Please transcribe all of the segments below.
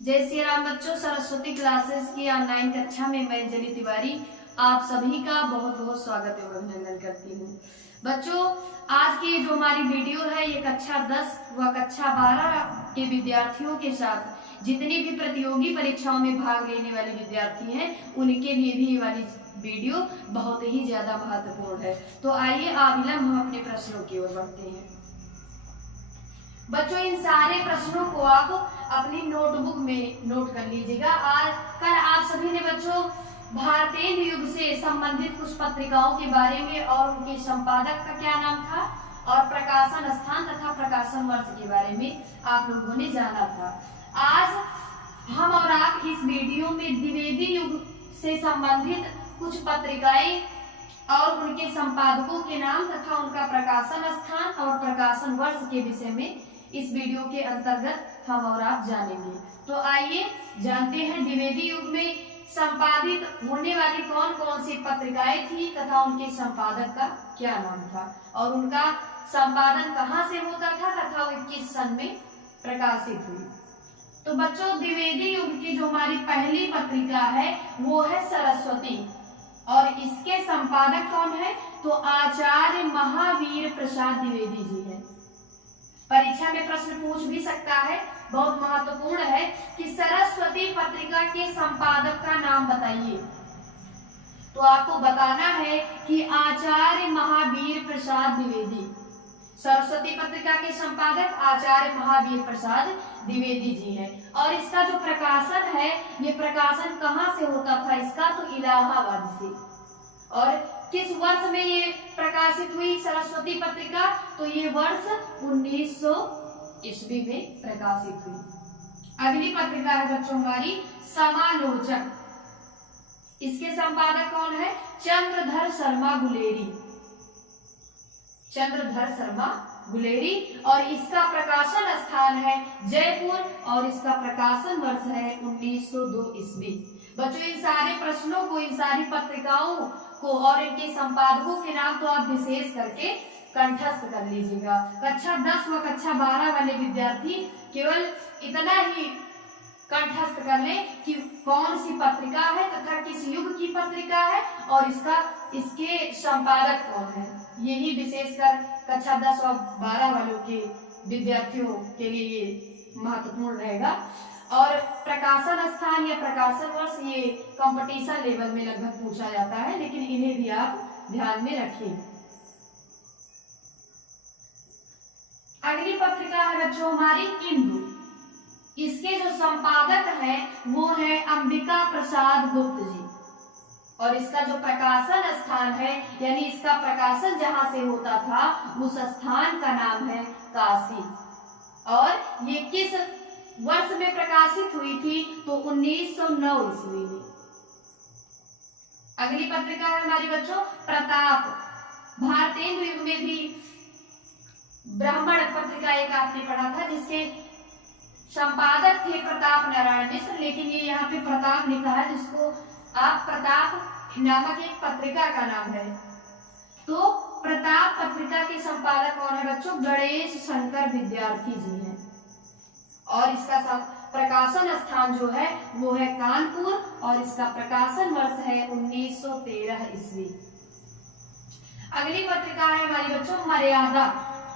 जय श्री राम बच्चों, सरस्वती क्लासेस की ऑनलाइन कक्षा में मैं अंजलि तिवारी आप सभी का बहुत बहुत स्वागत एवं अभिनंदन करती हूँ। बच्चों, आज की जो हमारी वीडियो है ये कक्षा 10 व कक्षा 12 के विद्यार्थियों के साथ जितनी भी प्रतियोगी परीक्षाओं में भाग लेने वाले विद्यार्थी हैं उनके लिए भी ये वाली वीडियो बहुत ही ज्यादा महत्वपूर्ण है। तो आइए अविलंब हम अपने प्रश्नों की ओर बढ़ते हैं। बच्चों, इन सारे प्रश्नों को आप अपनी नोटबुक में नोट कर लीजिएगा। आज कल आप सभी ने बच्चों भारतीय युग से संबंधित कुछ पत्रिकाओं के बारे में और उनके संपादक का क्या नाम था और प्रकाशन स्थान तथा प्रकाशन वर्ष के बारे में आप लोगों ने जाना था। आज हम और आप इस वीडियो में द्विवेदी युग से संबंधित कुछ पत्रिकाएं और उनके संपादकों के नाम तथा उनका प्रकाशन स्थान और प्रकाशन वर्ष के विषय में इस वीडियो के अंतर्गत हम और आप जानेंगे। तो आइए जानते हैं द्विवेदी युग में संपादित होने वाली कौन कौन सी पत्रिकाएं थी तथा उनके संपादक का क्या नाम था और उनका संपादन कहाँ से होता था तथा वो किस सन में प्रकाशित हुई। तो बच्चों, द्विवेदी युग की जो हमारी पहली पत्रिका है वो है सरस्वती और इसके संपादक कौन है तो आचार्य महावीर प्रसाद द्विवेदी जी है। परीक्षा में प्रश्न पूछ भी सकता है, बहुत महत्वपूर्ण है कि सरस्वती पत्रिका के संपादक का नाम बताइए। तो आपको बताना है कि आचार्य महावीर प्रसाद द्विवेदी, सरस्वती पत्रिका के संपादक आचार्य महावीर प्रसाद द्विवेदी जी हैं। और इसका जो प्रकाशन है ये प्रकाशन कहाँ से होता था इसका तो इलाहाबाद से। और किस वर्ष में ये प्रकाशित हुई सरस्वती पत्रिका तो ये वर्ष 1900 ईस्वी में प्रकाशित हुई। अगली पत्रिका है बच्चों हमारी समालोचक। इसके संपादक कौन है चंद्रधर शर्मा गुलेरी, चंद्रधर शर्मा गुलेरी। और इसका प्रकाशन स्थान है जयपुर और इसका प्रकाशन वर्ष है 1902 ईस्वी। बच्चों, इन सारे प्रश्नों को, इन सारी पत्रिकाओं को और इनके संपादकों के नाम तो आप विशेष करके कंठस्थ कर लीजिएगा। कक्षा 10 व कक्षा 12 वाले विद्यार्थी केवल इतना ही कंठस्थ कर ले कि कौन सी पत्रिका है तथा किस युग की पत्रिका है और इसके संपादक कौन है। यही विशेषकर कक्षा 10 व 12 वालों के विद्यार्थियों के लिए ये महत्वपूर्ण रहेगा। और प्रकाशन स्थान या प्रकाशन वर्ष ये कंपटीशन लेवल में लगभग पूछा जाता है, लेकिन इन्हें भी आप ध्यान में रखिए। अगली पत्रिका है बच्चों हमारी इंदु। इसके जो संपादक हैं वो है अंबिका प्रसाद गुप्त जी और इसका जो प्रकाशन स्थान है यानी इसका प्रकाशन जहां से होता था उस स्थान का नाम है काशी। और ये किस वर्ष में प्रकाशित हुई थी तो 1909 ईस्वी में। अगली पत्रिका है हमारी बच्चों प्रताप। भारतीय युग में भी ब्राह्मण पत्रिका एक आपने पढ़ा था जिसके संपादक थे प्रताप नारायण मिश्र, लेकिन ये यहाँ पे प्रताप लिखा है जिसको आप प्रताप नामक एक पत्रिका का नाम है। तो प्रताप पत्रिका के संपादक कौन है बच्चों गणेश शंकर विद्यार्थी जी हैं। और इसका प्रकाशन स्थान जो है वो है कानपुर और इसका प्रकाशन वर्ष है 1913 ईस्वी। अगली पत्रिका है हमारी बच्चों मर्यादा,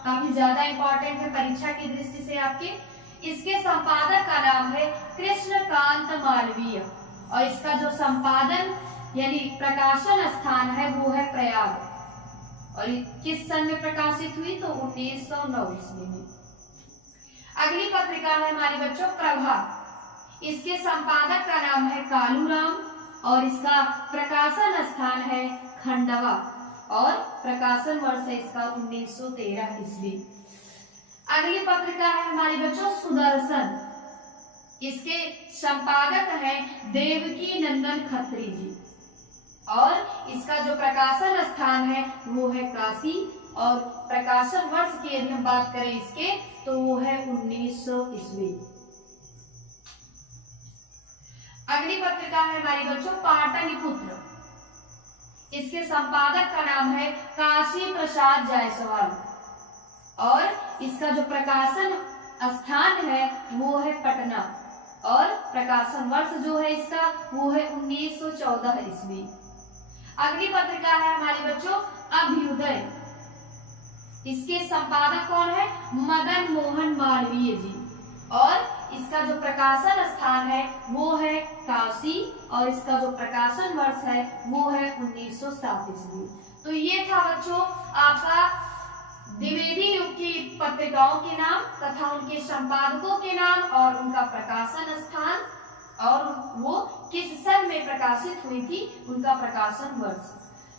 काफी ज्यादा इंपॉर्टेंट है परीक्षा की दृष्टि से आपके। इसके संपादक का नाम है कृष्णकांत मालवीय और इसका जो संपादन यानी प्रकाशन स्थान है वो है प्रयाग। और किस सन में प्रकाशित हुई तो 1909 ईस्वी में। अगली पत्रिका है हमारी बच्चों प्रभा। इसके संपादक का नाम है कालूराम और इसका प्रकाशन स्थान है खंडवा और प्रकाशन वर्ष है इसका 1913 ईस्वी। अगली पत्रिका है हमारी बच्चों सुदर्शन। इसके संपादक हैं देवकी नंदन खत्री जी और इसका जो प्रकाशन स्थान है वो है काशी और प्रकाशन वर्ष की यदि हम बात करें इसके तो वो है 1900 ईस्वी। अगली पत्रिका है हमारी बच्चों पाटलिपुत्र। इसके संपादक का नाम है काशी प्रसाद जायसवाल और इसका जो प्रकाशन स्थान है वो है पटना और प्रकाशन वर्ष जो है इसका वो है 1914 ईस्वी। अगली पत्रिका है हमारे बच्चों अभ्युदय। इसके संपादक कौन है? मदन मोहन मालवीय जी। और इसका जो प्रकाशन स्थान है वो है काशी और इसका जो प्रकाशन वर्ष है वो है 1907 ईस्वी। तो ये था बच्चों आपका द्विवेदी युग की पत्रिकाओं के नाम तथा उनके संपादकों के नाम और उनका प्रकाशन स्थान और वो किस सन में प्रकाशित हुई थी, उनका प्रकाशन वर्ष।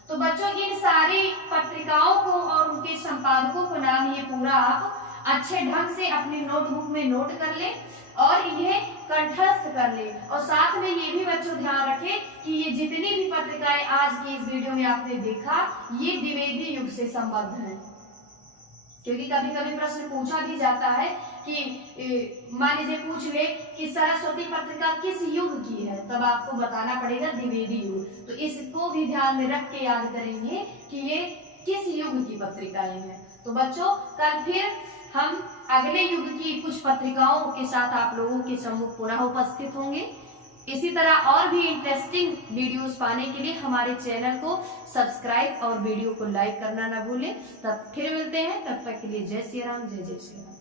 तो बच्चों इन सारी पत्रिकाओं को और उनके संपादकों को नाम ये पूरा आप अच्छे ढंग से अपनी नोटबुक में नोट कर ले और इन्हें कंठस्थ कर ले। और साथ में ये भी बच्चों ध्यान रखें कि ये जितनी भी पत्रिकाएं आज की इस वीडियो में आपने देखा ये द्विवेदी युग से संबद्ध है। क्योंकि कभी कभी प्रश्न पूछा भी जाता है कि मान लीजिए पूछ ले कि सरस्वती पत्रिका किस युग की है, तब आपको बताना पड़ेगा द्विवेदी युग। तो इसको भी ध्यान में रख के याद करेंगे कि ये किस युग की पत्रिकाएं हैं। तो बच्चों कल फिर हम अगले युग की कुछ पत्रिकाओं के साथ आप लोगों के सम्मुख पुनः उपस्थित होंगे। इसी तरह और भी इंटरेस्टिंग वीडियोस पाने के लिए हमारे चैनल को सब्सक्राइब और वीडियो को लाइक करना ना भूलें। तब फिर मिलते हैं, तब तक के लिए जय श्री राम, जय जय श्री राम।